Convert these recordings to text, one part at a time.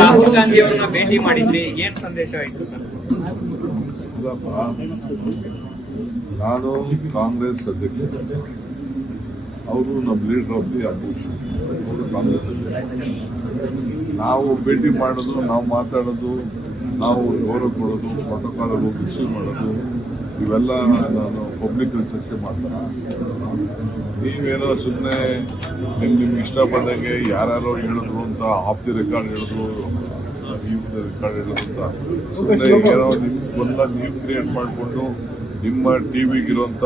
ರಾಹುಲ್ ಗಾಂಧಿ ಅವರನ್ನ ಭೇಟಿ ಮಾಡಿದ್ರಿ, ಏನ್ ಸಂದೇಶ ಆಯ್ತು ಸರ್? ನಾನು ಕಾಂಗ್ರೆಸ್ ಅಧ್ಯಕ್ಷ, ಅವರು ನಮ್ಮ ಲೀಡರ್ ಆಫ್ ದಿ ಅಪೋಸಿಷನ್, ಅವರು ಕಾಂಗ್ರೆಸ್ ಅಧ್ಯಕ್ಷ. ನಾವು ಭೇಟಿ ಮಾಡೋದು, ನಾವು ಮಾತಾಡೋದು, ನಾವು ಗೌರವ ಕೊಡೋದು, ಪ್ರೋಟೋಕಾಲ್ ಇಶ್ಯೂ ಮಾಡೋದು, ಇವೆಲ್ಲ ನಾನು ಪಬ್ಲಿಕ್ ಚರ್ಚೆ ಮಾಡ್ತಾರೆ. ನೀವೇನೋ ಸುಮ್ಮನೆ ನಿಮ್ಗೆ ಇಷ್ಟಪಟ್ಟಂಗೆ ಯಾರ್ಯಾರೋ ಹೇಳಿದ್ರು ಅಂತ ಆಫ್ ದಿ ರೆಕಾರ್ಡ್ ಹೇಳಿದ್ರು, ರೆಕಾರ್ಡ್ ಹೇಳಿದ್ರು ಅಂತ ಸುಮ್ಮನೆ ಏನೋ ನಿಮ್ಗೊಂದ ನೀವು ಕ್ರಿಯೇಟ್ ಮಾಡಿಕೊಂಡು ನಿಮ್ಮ ಟಿವಿಗಿರುವಂತ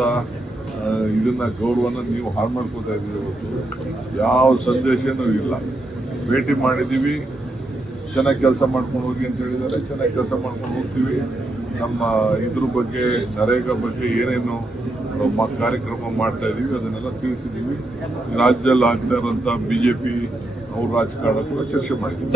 ಇದನ್ನ ಗೌರವನ ನೀವು ಹಾಳು ಮಾಡ್ಕೋತಾ ಇದ್ದೀರಿ ಹೊರತು ಯಾವ ಸಂದೇಶನೂ ಇಲ್ಲ. ಭೇಟಿ ಮಾಡಿದ್ದೀವಿ, ಚೆನ್ನಾಗಿ ಕೆಲಸ ಮಾಡ್ಕೊಂಡು ಹೋಗಿ ಅಂತ ಹೇಳಿದ್ದಾರೆ, ಚೆನ್ನಾಗಿ ಕೆಲಸ ಮಾಡ್ಕೊಂಡು ಹೋಗ್ತೀವಿ. ನಮ್ಮ ಇದ್ರ ಬಗ್ಗೆ, ನರೇಗಾ ಬಗ್ಗೆ ಏನೇನು ಕಾರ್ಯಕ್ರಮ ಮಾಡ್ತಾ ಇದೀವಿ ಅದನ್ನೆಲ್ಲ ತಿಳಿಸಿದ್ದೀವಿ. ರಾಜ್ಯದಲ್ಲಿ ಆಗ್ತಾ ಇರೋಂಥ ಬಿಜೆಪಿ ಅವ್ರ ರಾಜಕಾರಣ ಕೂಡ ಚರ್ಚೆ ಮಾಡಿದ್ದೀವಿ.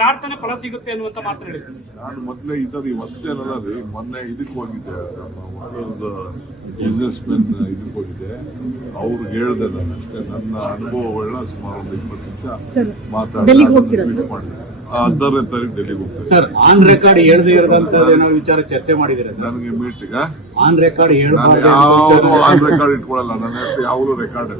ಪ್ರಾರ್ಥನೆ ಫಲ ಸಿಗುತ್ತೆ ಅನ್ನುವಂತ ಮಾತು ಹೇಳಿದ್ರು. ನಾನು ಮೊದಲೇ ಇದ್ದದ್ದು ಇವಷ್ಟೇ ಅಲ್ಲ ರೀ, ಮೊನ್ನೆ ಇದಕ್ಕೆ ಹೋಗಿದ್ದೆ, ನಮ್ಮ ಬಿಸ್ನೆಸ್ ಮೆನ್ ಇದಕ್ಕೆ ಹೋಗಿದ್ದೆ, ಅವ್ರಿಗೆ ಹೇಳಿದೆ ನಾನು ಅಷ್ಟೇ. ನನ್ನ ಅನುಭವಗಳನ್ನ ಸುಮಾರು ಒಂದು 20 ನಿಮಿಷ ಮಾತಾಡಿ 10ನೇ ತಾರೀಕು ಡೆಲ್ಲಿಗೆ ಹೋಗ್ತಾರೆ. ಸರ್, ಆನ್ ರೆಕಾರ್ಡ್ ಹೇಳದೇ ಇರೋದಂತ ವಿಚಾರ ಚರ್ಚೆ ಮಾಡಿದ್ದೀರಾ? ನನಗೆ ಮೀಟಿಂಗ್ ಆನ್ ರೆಕಾರ್ಡ್ ಯಾವುದು ಆನ್ ರೆಕಾರ್ಡ್ ಇಟ್ಕೊಳ್ಳಲ್ಲ, ನನ್ನ ಯಾವಾಗಲೂ ರೆಕಾರ್ಡ್